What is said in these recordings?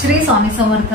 श्री स्वामी समर्थ।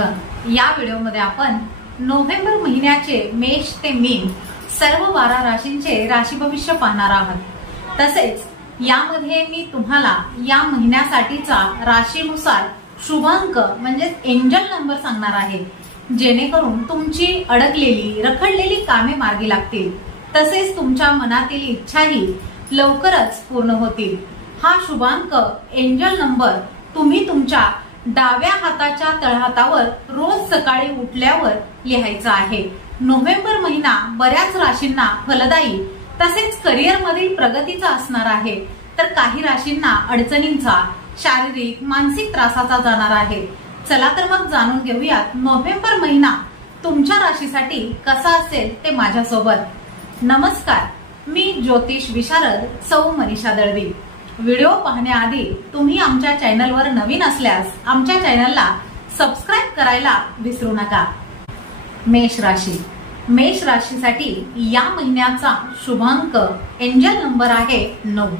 या व्हिडिओमध्ये आपण नोव्हेंबर महिन्याचे मेष ते मीन सर्व 12 राशींचे राशी भविष्य पाहणार आहोत। तसेच यामध्ये मी तुम्हाला या महिन्यासाठीचा राशीनुसार शुभांक म्हणजे एंजल नंबर सांगणार आहे, जेणेकरून तुमची अडकलेली रखडलेली कामे मार्गी लागतील, तसेच तुमच्या मनातील इच्छाही लवकरच पूर्ण होतील। हा शुभांक एंजल नंबर तुम्ही तुमच्या डाव्या हाताच्या तळहातावर रोज सकाळी उठल्यावर लिहायचा आहे। नोव्हेंबर महिना बऱ्याच राशींना फलदायी तसेच करिअर मधील प्रगतीचा असणार आहे, तर काही राशींना अडचणींचा, शारीरिक मानसिक त्रासाचा जाणार आहे। चला तर मग जाणून घेऊयात नोव्हेंबर महिना तुमच्या राशीसाठी कसा असेल ते माझ्यासोबत। नमस्कार, मी ज्योतिष विशारद सौ मनीषा दळवी। व्हिडिओ पाहण्याआधी तुम्ही आमच्या चॅनलवर नवीन असल्यास आमच्या चॅनलला सबस्क्राइब करायला विसरू नका। मेष राशी। मेष राशीसाठी या महिन्याचा शुभांक एंजल नंबर आहे 9।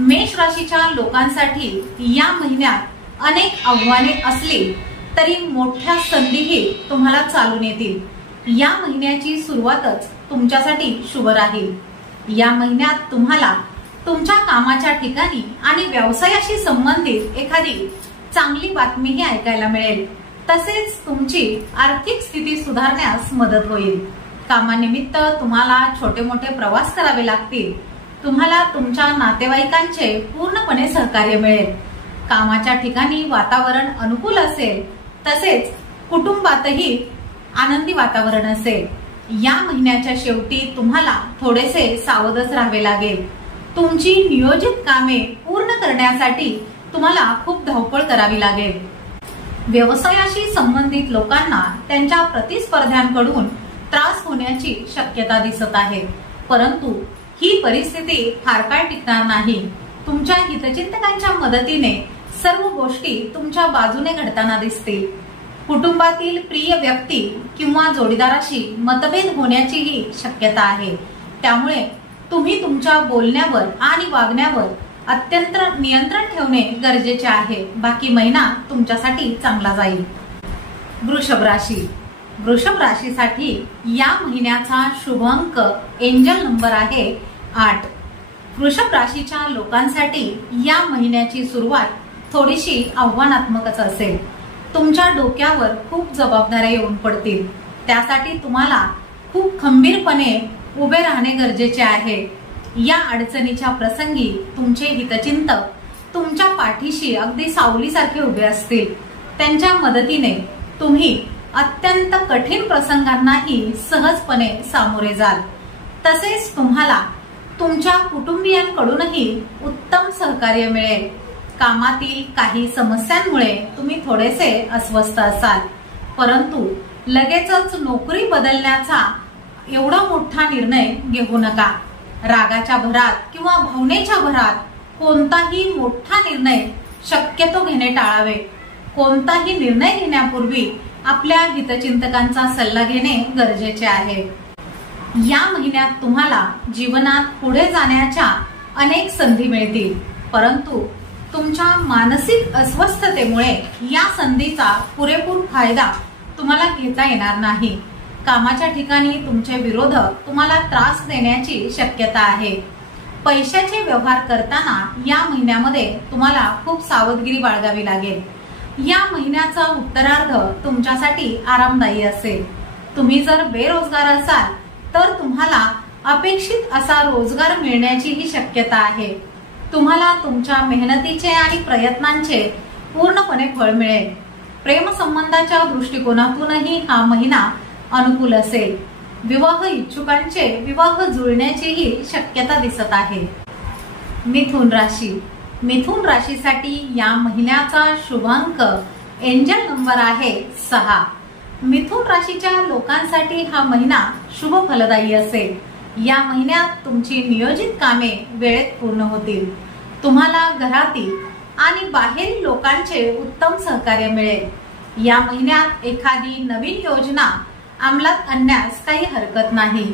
मेष राशीच्या लोकांसाठी या महिन्यात अनेक आव्हाने असली तरी मोठ्या संधीही तुम्हाला चालून येतील। या महिन्याची सुरुवातच तुमच्यासाठी शुभ राहील। या महिन्यात तुम्हाला तुमच्या कामाच्या ठिकाणी आणि व्यवसायाशी संबंधित एखादी चांगली बातमीही ऐकायला मिळेल, तसेच तुमची आर्थिक स्थिती सुधारण्यास मदत होईल। कामानिमित्त तुम्हाला छोटे मोठे प्रवास करावे लागतील। तुम्हाला तुमच्या नातेवाईकांचे पूर्णपणे सहकार्य मिळेल। कामाच्या ठिकाणी वातावरण अनुकूल असेल, तसेच कुटुंबातही आनंदी वातावरण असेल। या महिन्याच्या शेवटी तुम्हाला थोडेसे सावधच राहावे लागेल। तुमची नियोजित कामे पूर्ण करण्यासाठी तुम्हाला खूप धावपळ करावी लागेल। व्यवसायाशी संबंधित लोकांना त्यांच्या प्रतिस्पर्ध्यांकडून त्रास होण्याची शक्यता दिसत आहे, परंतु ही परिस्थिती फार काळ टिकणार नाही। तुमच्या हितचिंतकांच्या मदतीने सर्व गोष्टी तुमच्या बाजूने घडताना दिसतील। कुटुंबातील प्रिय व्यक्ती किंवा जोडीदाराशी मतभेद होण्याचीही शक्यता आहे, त्यामुळे तुम्ही तुमच्या बोलण्यावर आणि वागण्यावर अत्यंत नियंत्रण ठेवणे गरजेचे आहे। बाकी महिना तुमच्यासाठी चांगला जाईल। वृषभ राशी। वृषभ राशीसाठी या महिन्याचा शुभांक एंजल नंबर आहे 8। वृषभ राशीच्या लोकांसाठी या महिन्याची सुरुवात थोडीशी आव्हानात्मकच असेल। तुमच्या डोक्यावर खूप जबाबदाऱ्या येऊन पडतील, त्यासाठी तुम्हाला खूप खंबीरपणे उभे राहणे गरजेचे आहे। या अडचणीच्या प्रसंगी तुमचे हितचिंतक तुमच्या पाठीशी अगदी सावलीसारखे उभे असतील। त्यांच्या मदतीने तुम्ही अत्यंत कठीण प्रसंगांनाही सहजपणे सामोरे जाल। तसेच तुम्हाला तुमच्या कुटुंबियांकडूनही उत्तम सहकार्य मिळेल। कामातील काही समस्यांमुळे तुम्ही थोडेसे अस्वस्थ असाल, परंतु लगेचच नोकरी बदलण्याचा एवढा मोठा निर्णय घेऊ नका। रागाच्या भरात किंवा भावनेच्या भरात कोणताही मोठा निर्णय शक्यतो घेणे टाळावे। कोणताही निर्णय घेण्यापूर्वी आपल्या हितचिंतकांचा सल्ला घेणे गरजेचे आहे। या महिन्यात तुम्हाला जीवनात पुढे जाण्याच्या अनेक संधी मिळतील, परंतु तुमच्या मानसिक अस्वस्थतेमुळे या संधीचा पुरेपूर फायदा तुम्हाला घेता येणार नाही। कामाच्या ठिकाणी तुमचे विरोधक तुम्हाला त्रास देण्याची शक्यता आहे। पैशाचे व्यवहार करताना या महिन्यामध्ये तुम्हाला खूप सावधगिरी बाळगावी लागेल। या महिन्याचा उत्तरार्ध तुमच्यासाठी आरामदायी असेल। तुम्ही जर बेरोजगार असाल तर तुम्हाला अपेक्षित असा रोजगार मिळण्याचीही शक्यता आहे। तुम्हाला तुमच्या मेहनतीचे आणि प्रयत्नांचे पूर्णपणे फळ मिळेल। प्रेम संबंधाच्या दृष्टिकोनातूनही हा महिना अनुकूल असेल। विवाह इच्छुकांचे विवाह जुळण्याचीही शक्यता दिसत आहे। मिथुन राशी। मिथुन राशीसाठी या महिन्याचा शुभांक एंजल नंबर आहे 6। मिथुन राशीच्या लोकांसाठी हा महिना शुभ फलदायी असेल। या महिन्यात तुमची नियोजित कामे वेळेत पूर्ण होतील। तुम्हाला घरातील आणि बाहेरील लोकांचे उत्तम सहकार्य मिळेल। या महिन्यात एखादी नवीन योजना अंमलात आणण्यास काही हरकत नाही,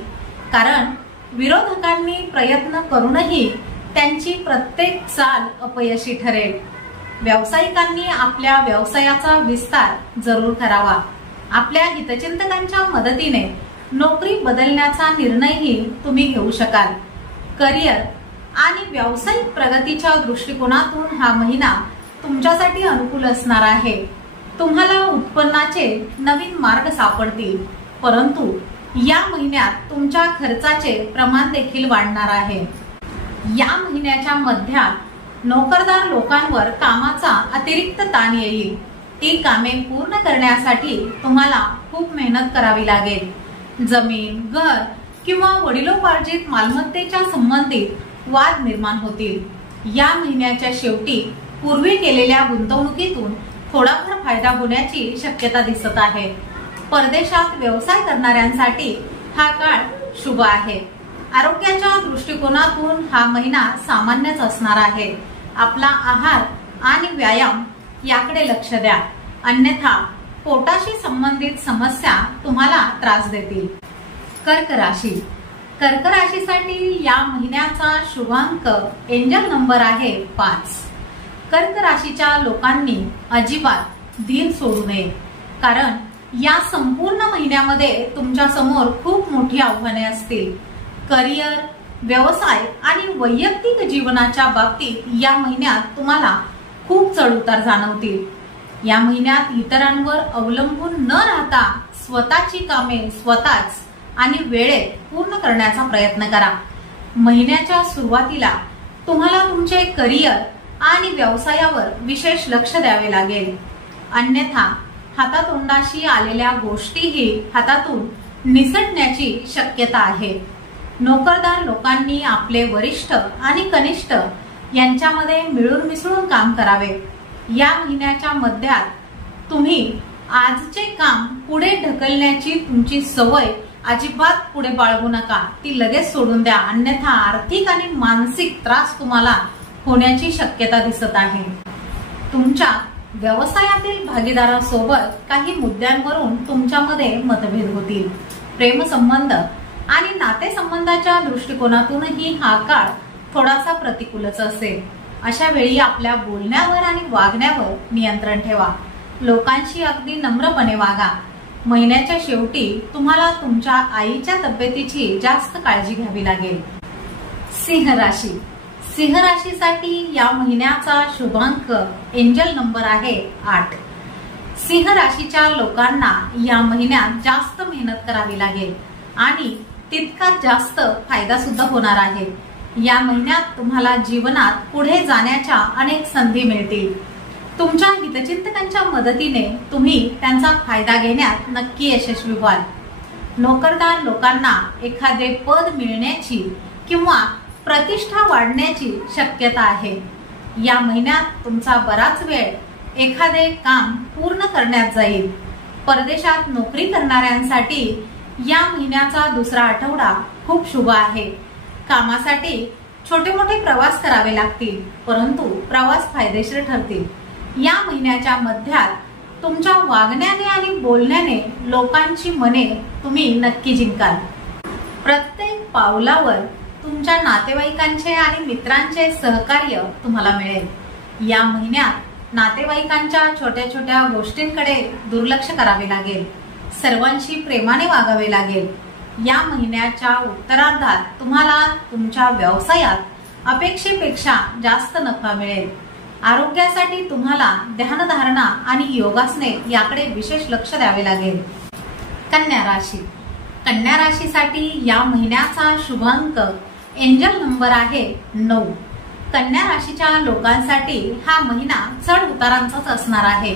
कारण विरोधकांनी प्रयत्न करूनही त्यांची प्रत्येक चाल अपयशी ठरेल। व्यावसायिकांनी आपल्या व्यवसायाचा विस्तार जरूर करावा। आपल्या हितचिंतकांच्या मदतीने नोकरी बदलण्याचा निर्णयही तुम्ही घेऊ शकाल। करिअर आणि व्यावसायिक प्रगतीच्या दृष्टिकोनातून हा महिना तुमच्यासाठी अनुकूल असणार आहे। तुम्हाला उत्पन्नाचे नवीन मार्ग सापडतील, परंतु या महिन्यात तुमच्या खर्चाचे प्रमाण देखील वाढणार आहे। या महिन्याच्या मध्यात नोकरदार लोकांवर कामाचा अतिरिक्त ताण येईल। ती कामे पूर्ण करण्यासाठी तुम्हाला खूप मेहनत करावी लागेल। जमीन, घर किंवा वडिलोपार्जित मालमत्तेच्या संबंधित वाद निर्माण होतील। या महिन्याच्या शेवटी पूर्वी केलेल्या गुंतवणुकीतून थोडाफार फायदा होण्याची शक्यता दिसत आहे। परदेशात व्यवसाय करणाऱ्यांसाठी हा काळ शुभ आहे। आरोग्याच्या दृष्टिकोनातून हा महिना सामान्यच असणार आहे। आपला आहार आणि व्यायाम याकडे लक्ष द्या, अन्यथा पोटाशी संबंधित समस्या तुम्हाला त्रास देतील। कर्क राशी, कर्क राशीसाठी या महिन्याचा शुभांक एंजल नंबर आहे 5। कर्क राशीच्या लोकांनी अजिबात धीर सोडू नये, कारण या संपूर्ण महिन्यामध्ये तुमच्या समोर खूप मोठी आव्हाने असतील। करिअर, व्यवसाय आणि वैयक्तिक जीवनाच्या बाबतीत या महिन्यात तुम्हाला खूप चढउतार जाणवतील। या महिन्यात इतरांवर अवलंबून न राहता स्वतःची कामे स्वतःच आणि वेळेत पूर्ण करण्याचा प्रयत्न करा। महिन्याच्या सुरुवातीला तुम्हाला तुमचे करिअर आणि व्यवसायावर विशेष लक्ष द्यावे लागेल, अन्यथा हातातोंडाशी आलेल्या गोष्टीही हातातून निसटण्याची शक्यता आहे। नोकरदार लोकांनी आपले वरिष्ठ आणि कनिष्ठ यांच्यामध्ये मिळून मिसळून काम करावे। या महिन्याच्या मध्यात तुम्ही आजचे काम पुढे ढकलण्याची तुमची सवय अजिबात पुढे बाळगू नका, ती लगेच सोडून द्या, अन्यथा आर्थिक आणि मानसिक त्रास तुम्हाला होण्याची शक्यता दिसत आहे। तुमच्या व्यवसायातील भागीदारासोबत काही मुद्द्यांवरून तुमच्यामध्ये मतभेद होतील। प्रेमसंबंध आणि नातेसंबंधाच्या दृष्टिकोनातूनही हा काळ थोडासा प्रतिकूलच असेल। अशा वेळी आपल्या बोलण्यावर आणि वागण्यावर नियंत्रण ठेवा। लोकांशी अगदी नम्रपणे वागा। महिन्याच्या शेवटी तुम्हाला तुमच्या आईच्या तब्येतीची जास्त काळजी घ्यावी लागेल। सिंह राशी, सिंह राशीसाठी या महिन्याचा शुभांक एंजल नंबर आहे 8। सिंह राशीच्या लोकांना या महिन्यात जास्त मेहनत करावी लागेल आणि तितका जास्त फायदा सुद्धा होणार आहे। या महिन्यात तुम्हाला जीवनात पुढे जाण्याच्या अनेक संधी मिळतील। तुमच्या हितचिंतकांच्या मदतीने तुम्ही त्यांचा फायदा घेण्यात नक्की यशस्वी व्हाल। नोकरदार लोकांना एखादे पद मिळण्याची किंवा प्रतिष्ठा वाढण्याची शक्यता आहे। या महिन्यात तुमचा बराच वेळ एखादे काम पूर्ण करण्यात जाईल। परदेशात नोकरी करणाऱ्यांसाठी या महिन्याचा दुसरा आठवडा खूप शुभ आहे। कामासाठी छोटे मोठे प्रवास करावे लागतील, परंतु प्रवास फायदेशीर ठरतील। या महिन्याच्या मध्यात तुमच्या वागण्याने आणि बोलण्याने लोकांची मने तुम्ही नक्की जिंकाल। प्रत्येक पावलावर तुमच्या नातेवाईकांचे आणि मित्रांचे सहकार्य तुम्हाला मिळेल। या महिन्यात नातेवाईकांच्या छोट्या छोट्या गोष्टींकडे दुर्लक्ष करावे लागेल। सर्वांशी प्रेमाने वागावे लागेल। या महिन्याच्या उत्तरार्धात तुम्हाला तुमच्या व्यवसायात अपेक्षेपेक्षा जास्त नफा मिळेल। आरोग्यासाठी तुम्हाला ध्यानधारणा आणि योगासने याकडे विशेष लक्ष द्यावे लागेल। कन्या राशी, कन्या राशीसाठी या महिन्याचा शुभांक एंजल नंबर आहे 9। कन्या राशीच्या लोकांसाठी हा महिना चढ उतारांचाच असणार आहे।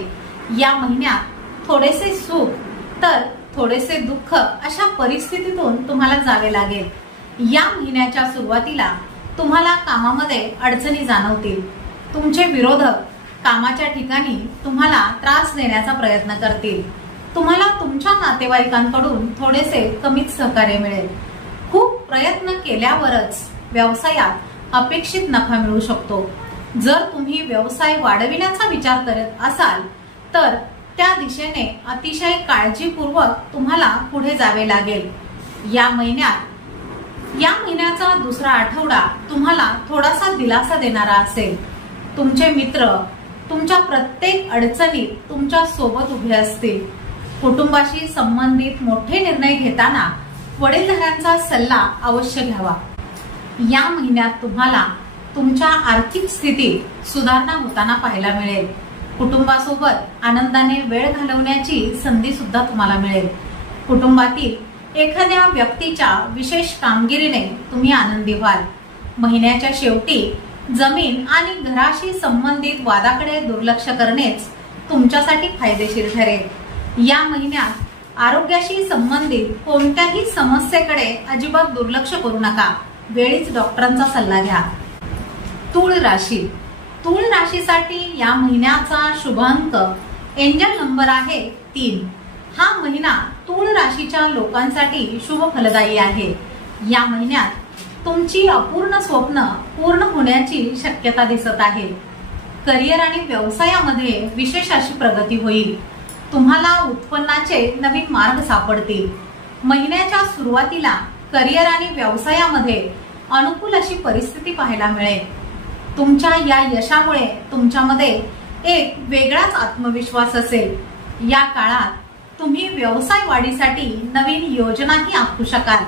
या महिन्यात थोडेसे सुख तर थोडेसे दुःख अशा परिस्थितीतून तुम्हाला जावे लागेल। या महिन्याच्या सुरुवातीला तुम्हाला कामामध्ये अडचणी जाणवतील। तुमचे विरोधक कामाच्या ठिकाणी तुम्हाला त्रास देण्याचा प्रयत्न करतील। तुम्हाला तुमच्या नातेवाईकांकडून थोडेसे कमीच सहकार्य मिळेल। खूप प्रयत्न केल्यावरच व्यवसायात अपेक्षित नफा मिळू शकतो। जर तुम्ही व्यवसाय वाढविण्याचा विचार करत असाल तर त्या दिशेने अतिशय काळजीपूर्वक तुम्हाला पुढे जावे लागेल। या महिन्याचा दुसरा आठवडा तुम्हाला थोडासा दिलासा देणारा असेल। तुमचे मित्र तुमच्या प्रत्येक अडचणीत तुमच्या सोबत उभे असतील. कुटुंबाशी संबंधित मोठे निर्णय घेताना वडीलधाऱ्यांचा सल्ला अवश्य घ्यावा. या महिन्यात तुम्हाला तुमच्या आर्थिक स्थितीत सुधारणा होताना पाहायला मिळेल. कुटुंबासोबत आनंदाने वेळ घालवण्याची संधी सुद्धा तुम्हाला मिळेल. कुटुंबातील एखाद्या व्यक्तीच्या विशेष कामगिरीने तुम्ही आनंदी व्हाल. महिन्याच्या शेवटी जमीन आणि घराशी संबंधित वादाकडे दुर्लक्ष करणेच तुमच्यासाठी फायदेशीर ठरेल. या महिन्यात आरोग्याशी संबंधित कोणत्याही समस्येकडे अजिबात दुर्लक्ष करू नका. वेळीच डॉक्टरांचा सल्ला घ्या. तूळ राशी. तूळ राशीसाठी या महिन्याचा शुभ अंक एंजल नंबर आहे 3. हा महिना तूळ राशीच्या लोकांसाठी शुभ फलदायी आहे. या महिन्यात तुमची अपूर्ण स्वप्न पूर्ण होण्याची शक्यता दिसत आहे. करिअर आणि व्यवसायामध्ये विशेष अशी प्रगती होईल. तुम्हाला उत्पन्नाचे नवीन मार्ग सापडतील. महिन्याच्या सुरुवातीला करिअर आणि व्यवसायामध्ये अनुकूल अशी परिस्थिती पाहायला मिळेल. तुमच्या या यशामुळे तुमच्यामध्ये एक वेगळाच आत्मविश्वास असेल. या काळात तुम्ही व्यवसाय वाढीसाठी नवीन योजनाही आखू शकाल.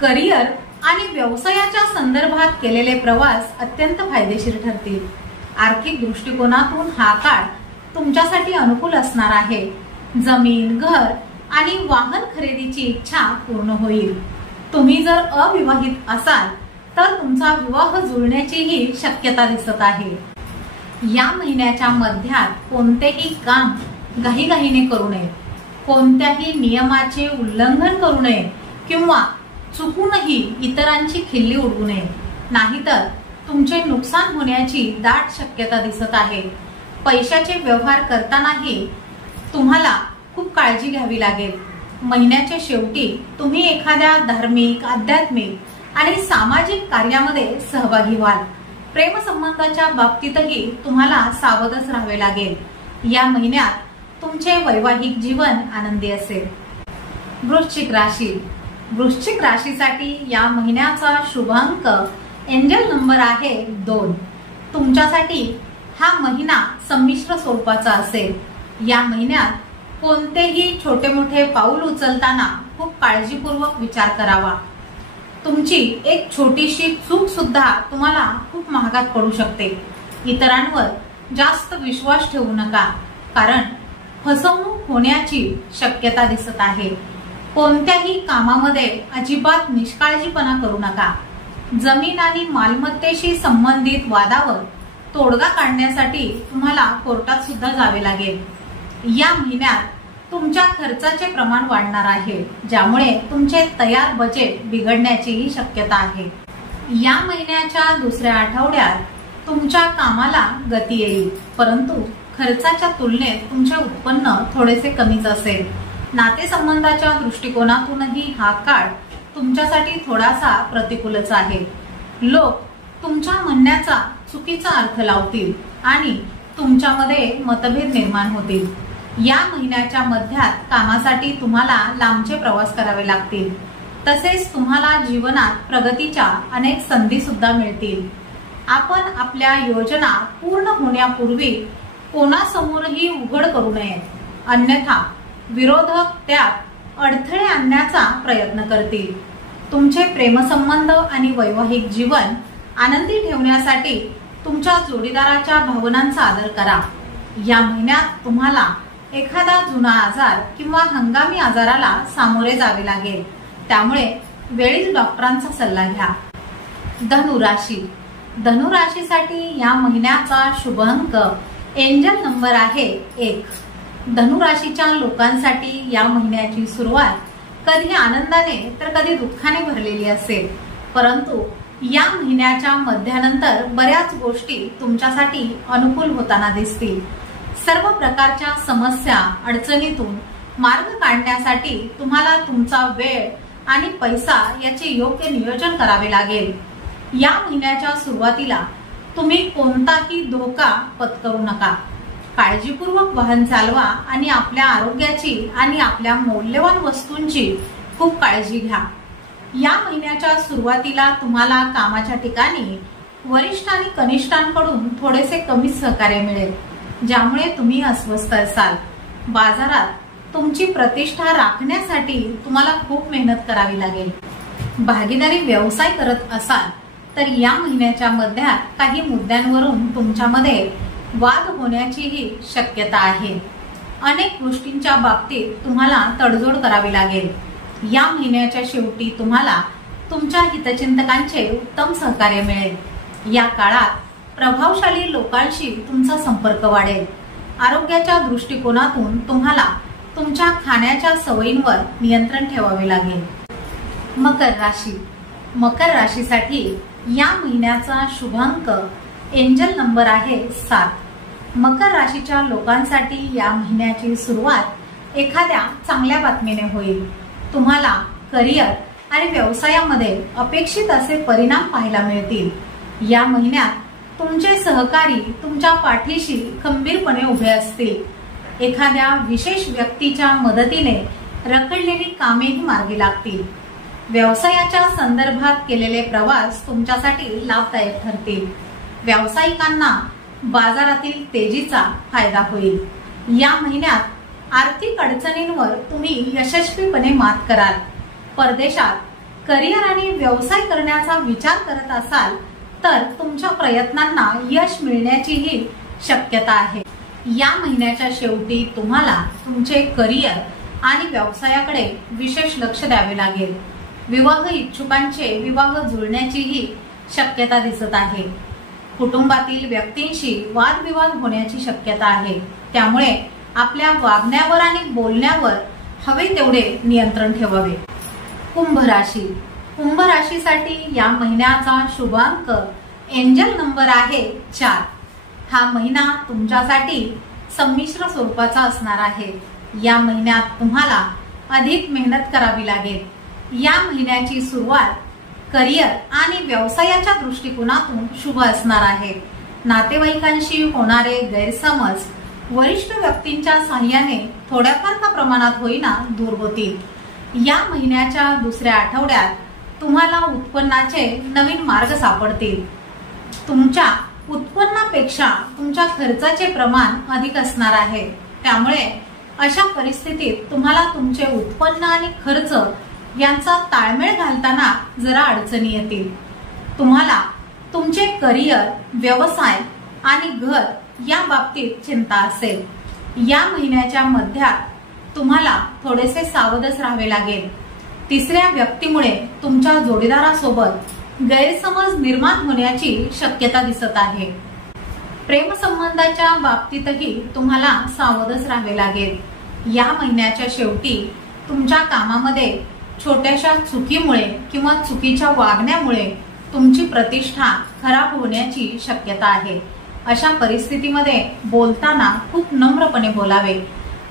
करिअर आणि व्यवसायाच्या संदर्भात केलेले प्रवास अत्यंत फायदेशीर ठरतील. आर्थिक दृष्टिकोनातून हा काळ तुमच्यासाठी अनुकूल असणार आहे. जमीन, घर आणि वाहन खरेदीची इच्छा पूर्ण होईल. तुम्ही जर अविवाहित असाल तर तुमचा विवाह जुळण्याचीही शक्यता दिसत आहे. या महिन्याच्या मध्यात कोणतेही काम घाईघाईने करू नये. कोणत्याही नियमाचे उल्लंघन करू नये किंवा चुकूनही इतरांची खिल्ली उडवू नये. नाहीतर तुमचे नुकसान होण्याची दाट शक्यता दिसत आहे. पैशाचे व्यवहार करतानाही तुम्हाला खूप काळजी घ्यावी लागेल. महिन्याच्या शेवटी तुम्ही एखाद्या धार्मिक, आध्यात्मिक आणि सामाजिक कार्यामध्ये सहभागी व्हाल. प्रेमसंबंधाच्या बाबतीतही तुम्हाला सावधच राहावे लागेल. या महिन्यात तुमचे वैवाहिक जीवन आनंदी असेल. वृश्चिक राशी. वृश्चिक राशीसाठी या महिन्याचा शुभ अंक एंजल नंबर आहे 2. तुमच्यासाठी हा महिना संमिश्र स्वरूपाचा असेल. या महिन्यात कोणतेही छोटे मोठे पाऊल उचलताना खूप काळजीपूर्वक विचार करावा. तुमची एक छोटीशी चूक सुद्धा तुम्हाला खूप महागात पडू शकते. इतरांवर जास्त विश्वास ठेवू नका, कारण फसवणूक होण्याची शक्यता दिसत आहे. कोणत्याही कामामध्ये अजिबात निष्काळजीपणा करू नका. जमीन आणि मालमत्तेशी संबंधित वादावर तोडगा काढण्यासाठी तुम्हाला कोर्टात सुद्धा जावे लागेल. या महिन्यात तुमच्या खर्चाचे प्रमाण वाढणार आहे, ज्यामुळे तुमचे तयार बजेट बिघडण्याचीही शक्यता आहे. या महिन्याच्या दुसऱ्या आठवड्यात तुमच्या कामाला गती येईल, परंतु खर्चाच्या तुलनेत तुमचे उत्पन्न थोडेसे कमीच असेल. नातेसंबंधाच्या दृष्टिकोनातूनही हा काळ तुमच्यासाठी थोडासा प्रतिकूलच आहे. लोक तुमच्या म्हणण्याचा चुकीचा अर्थ लावतील आणि तुमच्यामध्ये मतभेद निर्माण होतील. या महिन्याच्या मध्यात कामासाठी तुम्हाला लांबचे प्रवास करावे लागतील. तसेच तुम्हाला जीवनात प्रगतीच्या अनेक संधी सुद्धा मिळतील. आपण आपल्या योजना पूर्ण होण्यापूर्वी कोणासमोरही उघड करू नये, अन्यथा विरोधक त्यात अडथळे आणण्याचा प्रयत्न करतील. तुमचे प्रेमसंबंध आणि वैवाहिक जीवन आनंदी ठेवण्यासाठी तुमच्या जोडीदाराच्या भावनांचा आदर करा. या महिन्यात तुम्हाला एखादा जुना आजार किंवा हंगामी आजाराला सामोरे जावे लागेल, त्यामुळे वेळीच डॉक्टरांचा सल्ला घ्या. धनुराशी. धनुराशीसाठी या महिन्याचा शुभ अंक एंजल नंबर आहे 1. धनुराशीच्या लोकांसाठी या महिन्याची सुरुवात कधी आनंदाने तर कधी दुःखाने भरलेली असेल, परंतु या महिन्याच्या मध्यानंतर बऱ्याच गोष्टी तुमच्यासाठी अनुकूल होताना दिसतील. सर्व प्रकारच्या समस्या, अडचणीतून मार्ग काढण्यासाठी तुम्हाला तुमचा वेळ आणि पैसा याचे योग्य नियोजन करावे लागेल. या महिन्याच्या सुरुवातीला तुम्ही कोणताही धोका पत्करू नका. काळजीपूर्वक वाहन चालवा आणि आपल्या आरोग्याची आणि आपल्या मौल्यवान वस्तूंची खूप काळजी घ्या. या महिन्याच्या सुरुवातीला तुम्हाला कामाच्या ठिकाणी वरिष्ठ आणि कनिष्ठांकडून थोडेसे कमी सहकार्य मिळेल, ज्यामुळे तुम्ही अस्वस्थ असाल। बाजारात तुमची प्रतिष्ठा राखण्यासाठी तुम्हाला खूप मेहनत करावी लागेल। भागीदारी व्यवसाय करत असाल तर या महिन्याच्या मध्यात काही मुद्द्यांवरून तुमच्यामध्ये वाद होण्याचीही शक्यता आहे। अनेक गोष्टींच्या बाबतीत तुम्हाला तडजोड करावी लागेल। या महिन्याच्या शेवटी तुम्हाला तुमच्या हितचिंतकांचे उत्तम सहकार्य मिळेल। या काळात प्रभावशाली लोकांशी तुमचा संपर्क वाढेल। आरोग्याच्या दृष्टिकोनातून तुम्हाला तुमच्या खाण्याच्या सवयींवर नियंत्रण ठेवावे लागेल। मकर राशी, मकर राशीसाठी या महिन्याचा शुभांक एंजल नंबर आहे 7। मकर राशीच्या लोकांसाठी या महिन्याची सुरुवात एखाद्या चांगल्या बातमीने होईल। तुम्हाला करिअर आणि व्यवसायामध्ये अपेक्षित असे परिणाम पाहायला मिळतील। या महिन्यात तुमचे सहकारी तुमच्या पाठीशी खंबीरपणे उभे असतील। एखाद्या विशेष व्यक्तीच्या मदतीने रखडलेली कामेही मार्गी लागतील। व्यवसायाच्या संदर्भात केलेले प्रवास तुमच्यासाठी लाभदायक ठरतील। व्यावसायिकांना बाजारातील तेजीचा फायदा होईल। या महिन्यात आर्थिक अडचणींवर तुम्ही यशस्वीपणे मात कराल। परदेशात करिअर आणि व्यवसाय करण्याचा विचार करत असाल तर तुमच्या प्रयत्नांना यश मिळण्याचीही शक्यता आहे। या महिन्याच्या शेवटी तुम्हाला तुमचे करिअर आणि व्यवसायाकडे विशेष लक्ष द्यावे लागेल। विवाह इच्छुकांचे विवाह जुळण्याचीही शक्यता दिसत आहे। कुटुंबातील व्यक्तींशी वादविवाद होण्याची शक्यता आहे, त्यामुळे आपल्या वागण्यावर आणि बोलण्यावर हवे तेवढे नियंत्रण ठेवावे। कुंभ राशी, कुंभ राशीसाठी या महिन्याचा शुभांक एंजल नंबर आहे 4। हा महिना तुमच्यासाठी संमिश्र स्वरूपाचा असणार आहे। या महिन्यात तुम्हाला अधिक मेहनत करावी लागेल। या महिन्याची सुरुवात करिअर आणि व्यवसायाच्या दृष्टिकोनातून शुभ असणार आहे। नातेवाईकांशी होणारे गैरसमज वरिष्ठ व्यक्तींच्या साहाय्याने थोड्याफार का प्रमाणात होईना दूर होतील। या महिन्याच्या दुसऱ्या आठवड्यात तुम्हाला उत्पन्नाचे नवीन मार्ग सापडतील। तुमच्या उत्पन्नापेक्षा तुमच्या खर्चाचे प्रमाण अधिक असणार आहे, त्यामुळे अशा परिस्थितीत तुम्हाला तुमचे उत्पन्न आणि खर्च यांचा ताळमेळ घालताना जरा अडचणी येतील। तुम्हाला तुमचे करिअर, व्यवसाय आणि घर या बाबतीत चिंता असेल। या महिन्याच्या मध्यात तुम्हाला थोडेसे सावधच राहावे लागेल। तिसऱ्या व्यक्तीमुळे तुमच्या जोडीदारासोबत गैरसमज निर्माण होण्याची शक्यता दिसत आहे। प्रेमसंबंधाच्या बाबतीतही तुम्हाला सावधच राहावे लागेल। या महिन्याच्या शेवटी तुमच्या कामामध्ये छोट्याशा चुकीमुळे किंवा चुकीच्या वागण्यामुळे तुमची प्रतिष्ठा खराब होण्याची शक्यता आहे। अशा परिस्थितीमध्ये बोलताना खूप नम्रपणे बोलावे।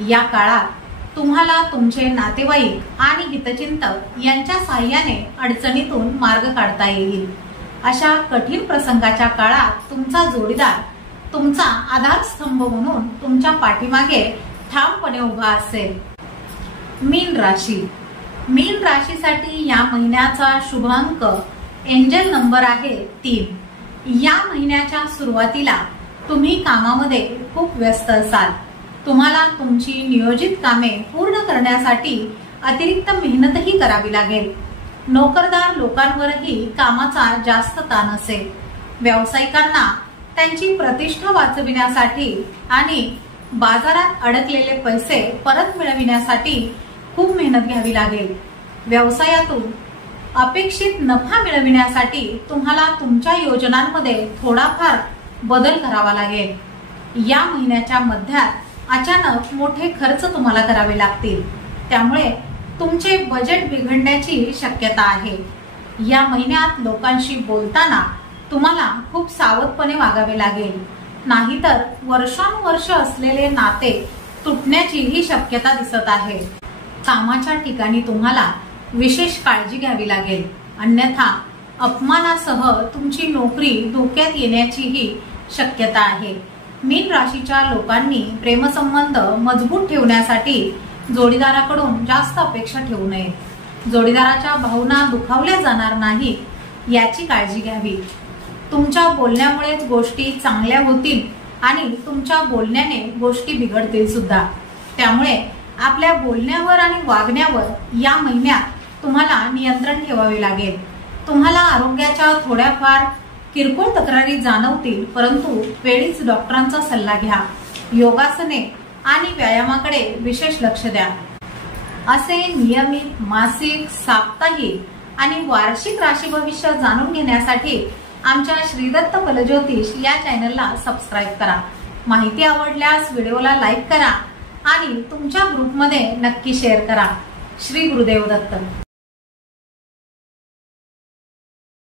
या काळात तुम्हाला तुमचे नातेवाईक आणि हितचिंतक यांच्या साहाय्याने अडचणीतून मार्ग काढता येईल। अशा कठीण प्रसंगाच्या काळात तुमचा जोडीदार तुमचा आधारस्तंभ म्हणून तुमच्या पाठीमागे ठामपणे उभा असेल। मीन राशी, मीन राशीसाठी या महिन्याचा शुभांक एंजल नंबर आहे 3। या महिन्याच्या सुरुवातीला तुम्ही कामामध्ये खूप व्यस्त असाल। तुम्हाला तुमची नियोजित कामे पूर्ण करण्यासाठी अतिरिक्त मेहनतही करावी लागेल। नोकरदार लोकांवरही कामाचा जास्त ताण असेल। व्यावसायिकांना त्यांची प्रतिष्ठा वाचविण्यासाठी आणि बाजारात अडकलेले पैसे परत मिळविण्यासाठी खूप मेहनत घ्यावी लागेल। व्यवसायातून अपेक्षित नफा मिळविण्यासाठी तुम्हाला तुमच्या योजनांमध्ये थोडाफार बदल करावा लागेल। या महिन्याच्या मध्यात अचानक मोठे खर्च तुम्हाला करावे लागतील, त्यामुळे तुमचे बजेट बिघडण्याची शक्यता आहे। या महिन्यात लोकांशी बोलताना तुम्हाला खूप सावधपणे वागावे लागेल, नाहीतर वर्षानुवर्ष असलेले नाते तुटण्याचीही शक्यता दिसत आहे। कामाच्या ठिकाणी तुम्हाला विशेष काळजी घ्यावी लागेल, अन्यथा अपमानासह तुमची नोकरी धोक्यात येण्याचीही शक्यता आहे। मीन राशीच्या लोकांनी प्रेमसंबंध मजबूत ठेवण्यासाठी जोडीदाराकडून जास्त अपेक्षा ठेवू नये। जोडीदाराच्या भावना दुखावल्या जाणार नाही याची काळजी घ्यावी। तुमच्या बोलण्यामुळेच गोष्टी चांगल्या होतील आणि तुमच्या बोलण्याने गोष्टी बिघडतील सुद्धा। त्यामुळे आपल्या बोलण्यावर आणि वागण्यावर या महिन्यात तुम्हाला नियंत्रण ठेवावे लागेल। तुम्हाला आरोग्याच्या थोड्याफार किरकोळ तक्रारी जाणवतील, परंतु वेळीच डॉक्टरांचा सल्ला घ्या। योगासने आणि व्यायामाकडे विशेष लक्ष द्या। असे नियमित मासिक, साप्ताहिक आणि वार्षिक राशी भविष्य जाणून घेण्यासाठी आमच्या श्रीदत्त फलज्योतिष या चॅनलला सबस्क्राईब करा। माहिती आवडल्यास व्हिडिओला लाईक करा आणि तुमच्या ग्रुपमध्ये नक्की शेअर करा। श्री गुरुदेव दत्त।